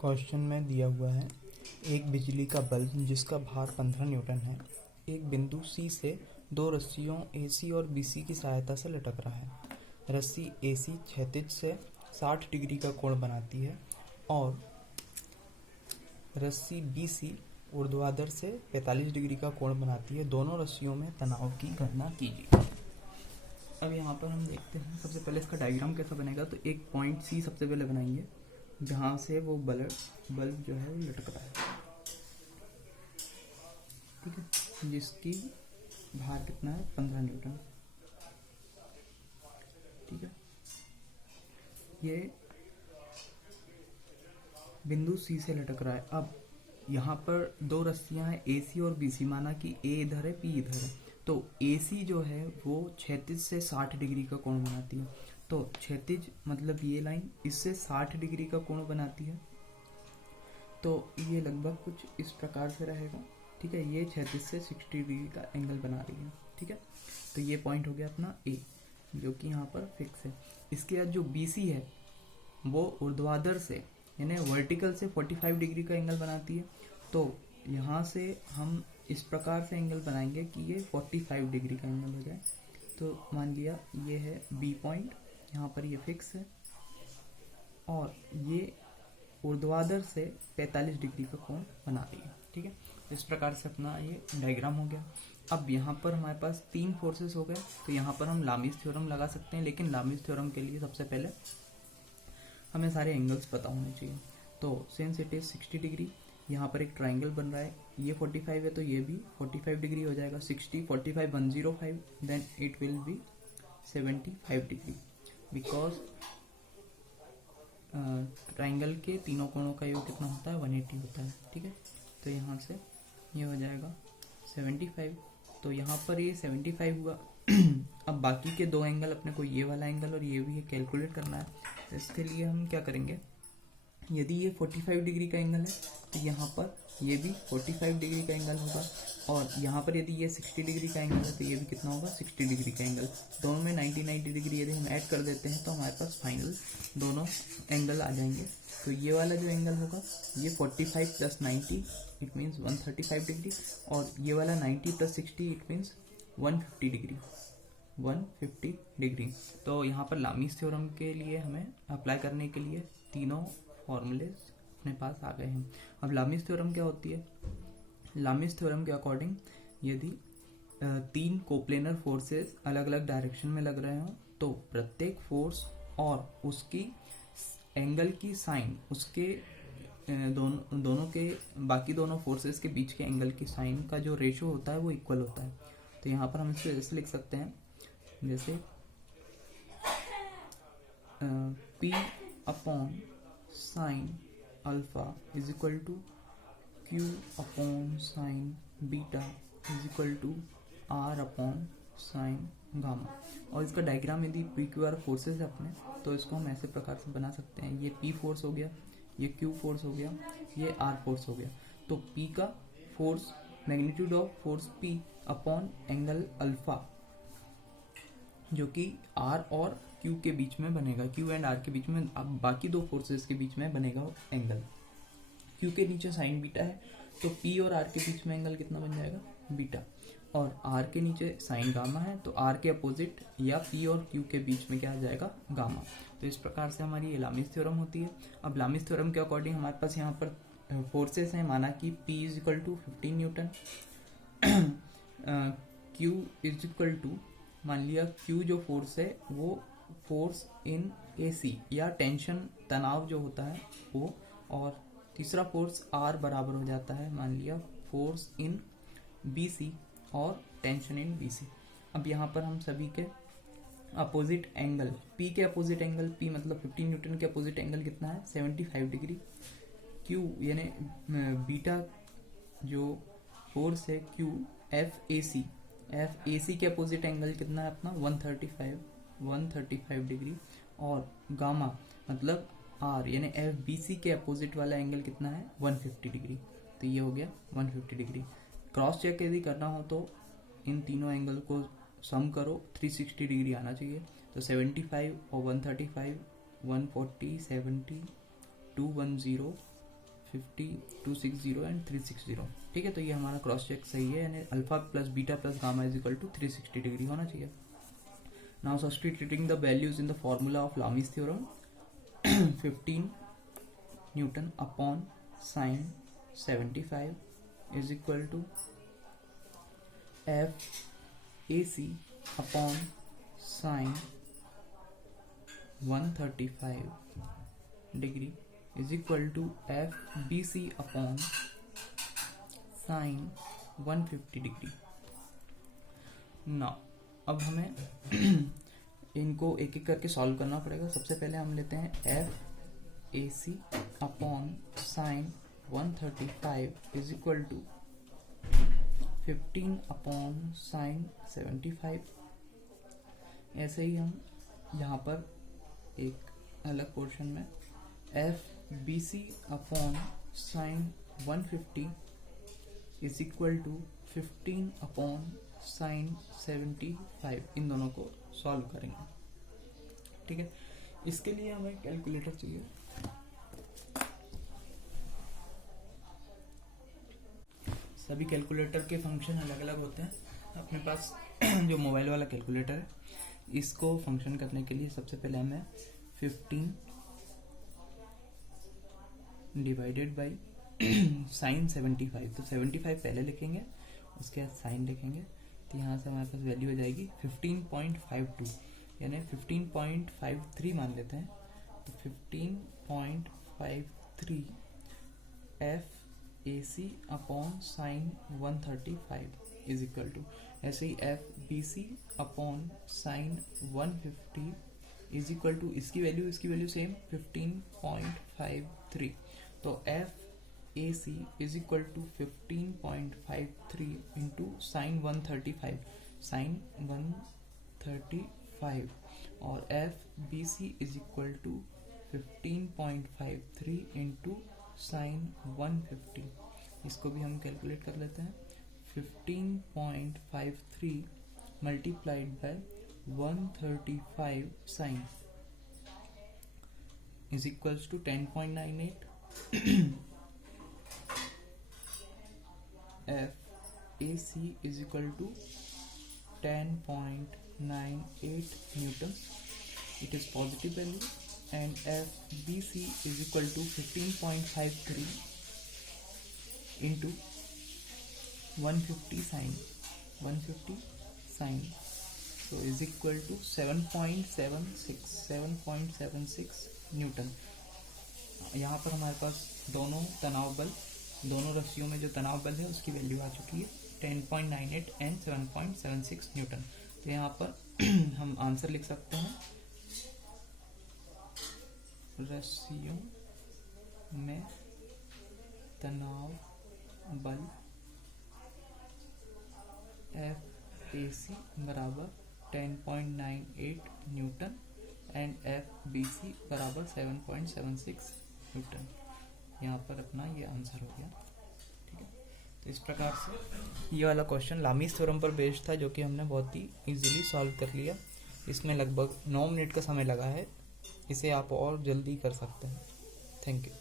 Question में दिया हुआ है एक बिजली का बल्ब जिसका भार 15 न्यूटन है एक बिंदु सी से दो रस्सियों AC और BC की सहायता से लटक रहा है। रस्सी AC क्षैतिज से 60 डिग्री का कोण बनाती है और रस्सी BC ऊर्ध्वाधर से 45 डिग्री का कोण बनाती है। दोनों रस्सियों में तनाव की गणना कीजिए। अब यहाँ पर हम देखते हैं सबसे पहले इसका डायग्राम कैसा बनेगा। तो एक पॉइंट C सबसे पहले बनाएंगे जहाँ से वो बल्ब जो है वो लटक रहा है, ठीक है, जिसकी भार कितना है 15 न्यूटन, ठीक है। ये बिंदु C से लटक रहा है। अब यहाँ पर दो रस्सियाँ हैं AC और BC, माना कि A इधर है B इधर है। तो AC जो है वो क्षैतिज से 60 डिग्री का कोण बनाती है। तो क्षैतिज मतलब ये लाइन इससे 60 डिग्री का कोण बनाती है। तो ये लगभग कुछ इस प्रकार से रहेगा, ठीक है। ये क्षैतिज से 60 डिग्री का एंगल बना रही है, ठीक है। तो ये पॉइंट हो गया अपना A, जो कि यहाँ पर फिक्स है। इसके बाद जो BC है वो ऊर्ध्वाधर से यानी वर्टिकल से 45 डिग्री का एंगल बनाती है। तो यहाँ से हम इस प्रकार से एंगल बनाएंगे कि ये 45 डिग्री का एंगल हो जाए। तो मान लिया ये है B पॉइंट, यहाँ पर ये फिक्स है और ये ऊर्ध्वाधर से 45 डिग्री का कोण बना रही है, ठीक है। इस प्रकार से अपना ये डायग्राम हो गया। अब यहाँ पर हमारे पास तीन फोर्सेस हो गए। तो यहाँ पर हम लामीज थ्योरम लगा सकते हैं, लेकिन लामीज थ्योरम के लिए सबसे पहले हमें सारे एंगल्स पता होने चाहिए। तो सिंस इट इज 60 डिग्री, यहाँ पर एक ट्राइंगल बन रहा है, ये 45 है तो ये भी 45 डिग्री हो जाएगा। 60 45 105, then it will be 75 degree, because triangle के तीनों कोणों का योग कितना होता है 180 होता है, ठीक है। तो यहाँ से ये हो जाएगा 75। तो यहाँ पर ये 75 हुआ। अब बाकी के दो एंगल अपने को ये वाला एंगल और ये भी है कैलकुलेट करना है। तो इसके लिए हम क्या करेंगे, यदि ये 45 डिग्री का एंगल है तो यहाँ पर ये भी 45 डिग्री का एंगल होगा, और यहाँ पर यदि ये 60 डिग्री का एंगल है तो ये भी कितना होगा 60 डिग्री का एंगल। दोनों में 90 डिग्री यदि हम ऐड कर देते हैं तो हमारे पास फाइनल दोनों एंगल आ जाएंगे। तो ये वाला जो एंगल होगा ये 45 प्लस 90 इट मीन्स 135 डिग्री, और ये वाला 90 plus 60 it means 150 degree, 150 degree. तो यहाँ पर लामीज थ्योरम के लिए हमें अप्लाई करने के लिए तीनों फॉर्मूले अपने पास आ गए हैं। अब लामीज थ्योरम क्या होती है, लामीज थ्योरम के अकॉर्डिंग यदि तीन कोप्लेनर फोर्सेस अलग अलग डायरेक्शन में लग रहे हो तो प्रत्येक फोर्स और उसकी एंगल की साइन उसके दोनों के बाकी दोनों फोर्सेस के बीच के एंगल की साइन का जो रेशो होता है वो इक्वल होता है। तो यहाँ पर हम इसको ऐसे लिख सकते हैं जैसे P upon sine alpha is equal to Q upon sine beta is equal to R upon sine gamma. और इसका डायग्राम यदि PQR फोर्सेस है अपने तो इसको हम ऐसे प्रकार से बना सकते हैं। ये P फोर्स हो गया, ये Q फोर्स हो गया, ये R फोर्स हो गया। तो P का force magnitude of force P upon angle alpha जो कि R और Q के बीच में बनेगा, Q एंड R के बीच में, अब बाकी दो फोर्सेस के बीच में बनेगा एंगल। Q के नीचे साइन बीटा है तो P और R के बीच में एंगल कितना बन जाएगा बीटा, और R के नीचे साइन गामा है तो R के अपोजिट या P और Q के बीच में क्या आ जाएगा गामा। तो इस प्रकार से हमारी ये लामीज थ्योरम होती है। अब लामीज थ्योरम के अकॉर्डिंग हमारे पास यहाँ पर फोर्सेस हैं, माना कि P is equal to 15 newton, Q is equal to मान लिया Q जो फोर्स है वो फोर्स इन AC या टेंशन तनाव जो होता है वो, और तीसरा फोर्स R बराबर हो जाता है मान लिया फोर्स इन BC और टेंशन इन BC। अब यहाँ पर हम सभी के अपोजिट एंगल P के अपोजिट एंगल, P मतलब 15 न्यूटन के अपोजिट एंगल कितना है 75 डिग्री। Q यानी बीटा जो फोर्स है Q FAC के अपोजिट एंगल कितना है अपना 135 डिग्री, और गामा मतलब R यानी FBC के अपोजिट वाला एंगल कितना है 150 डिग्री। तो ये हो गया 150 डिग्री। क्रॉस चेक यदि करना हो तो इन तीनों एंगल को सम करो, 360 डिग्री आना चाहिए। तो 75 और 135 140 70 210 50, 260 एंड 360। ठीक है, तो ये हमारा क्रॉस चेक सही है, यानी alpha plus beta plus gamma is equal to 360 degree होना चाहिए। Now substituting the values in the formula of Lami's theorem, 15 newton upon sine 75 is equal to F A C upon sine 135 degree is equal to F B C upon sine 150 degree. Now अब हमें इनको एक एक करके solve करना पड़ेगा। सबसे पहले हम लेते हैं F A C upon sine 135 is equal to 15 upon sine 75। ऐसे ही हम यहाँ पर एक अलग पोर्शन में F B C upon sine 150 is equal to 15 upon sine 75, इन दोनों को सॉल्व करेंगे। ठीक है, इसके लिए हमें कैलकुलेटर चाहिए। सभी कैलकुलेटर के फंक्शन अलग अलग होते हैं। अपने पास जो मोबाइल वाला कैलकुलेटर है, इसको फंक्शन करने के लिए सबसे पहले हमें 15 डिवाइडेड बाई साइन 75, तो 75 पहले लिखेंगे, उसके बाद साइन लिखेंगे, तो यहाँ से हमारे पास वैल्यू हो जाएगी 15.52, यानी 15.53 मान लेते हैं। तो 15.53 F A C upon sine 135 is equal to, ऐसे ही F B C upon sine 150 is equal to, इसकी वैल्यू सेम 15.53। तो F A C is equal to 15.53 into sine 135, sine 135, और F B C is equal to 15.53 into sine 150। इसको भी हम calculate कर लेते हैं। 15.53 multiplied by 135 sine is equals to 10.98। F A C is equal to 10.98 newton, it is positive value, and FBC is equal to 15.53 into 150 sine, so is equal to 7.76 Newton. यहाँ पर हमारे पास दोनों रस्सियों में जो तनाव बल है उसकी वैल्यू आ चुकी है 10.98 एंड 7.76 न्यूटन। तो यहाँ पर हम आंसर लिख सकते हैं, रस्सियों में तनाव बल एफ ए सी बराबर 10.98 newton and F B C बराबर 7.76 न्यूटन। यहाँ पर अपना ये आंसर हो गया। ठीक है, तो इस प्रकार से ये वाला क्वेश्चन लामीज थ्योरम पर बेस्ड था, जो कि हमने बहुत ही इजीली सॉल्व कर लिया। इसमें लगभग 9 मिनट का समय लगा है, इसे आप और जल्दी कर सकते हैं। Thank you.